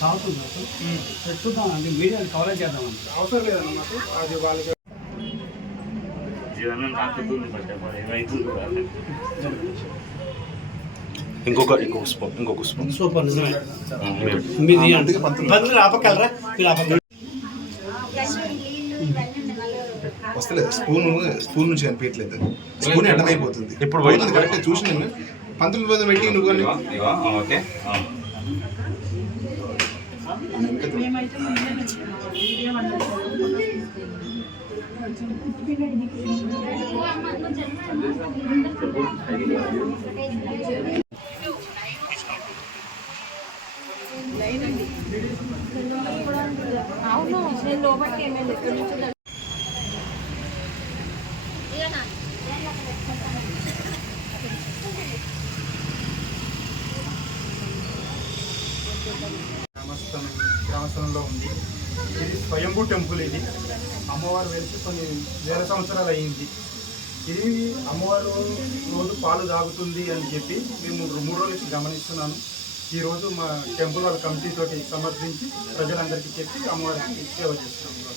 తాగుతుంది చూద్దాం అంటే మీడియాని కవరేజ్ చేద్దామని అవసరం లేదన్నమాట. అది వాళ్ళకి ఇంకొక స్పూన్ సూపర్ నిజమే. మీది పంతులు ఆపగలరా? మీరు ఆపగలరా? వస్తలేదు స్పూన్ నుంచి కనిపించట్లేదు. స్పూన్ అడ్డమైపోతుంది. ఇప్పుడు పోతుంది కరెక్ట్ చూసి నేను పంతులు మీద పెట్టి నువ్వు ఓకే. అవును నేను లోపలికి ఏమైంది ఎక్కడి నుంచి గ్రామస్థలంలో ఉంది. ఇది స్వయంభూ టెంపుల్. ఇది అమ్మవారు వెలిసి కొన్ని వేల సంవత్సరాలు అయ్యింది. ఇది అమ్మవారు రోజు పాలు తాగుతుంది అని చెప్పి మేము 3 రోజుల నుంచి గమనిస్తున్నాను. ఈరోజు మా టెంపుల్ వాళ్ళ కమిటీ తోటి సమర్పించి ప్రజలందరికీ చెప్పి అమ్మవారికి సేవ చేస్తున్నాం.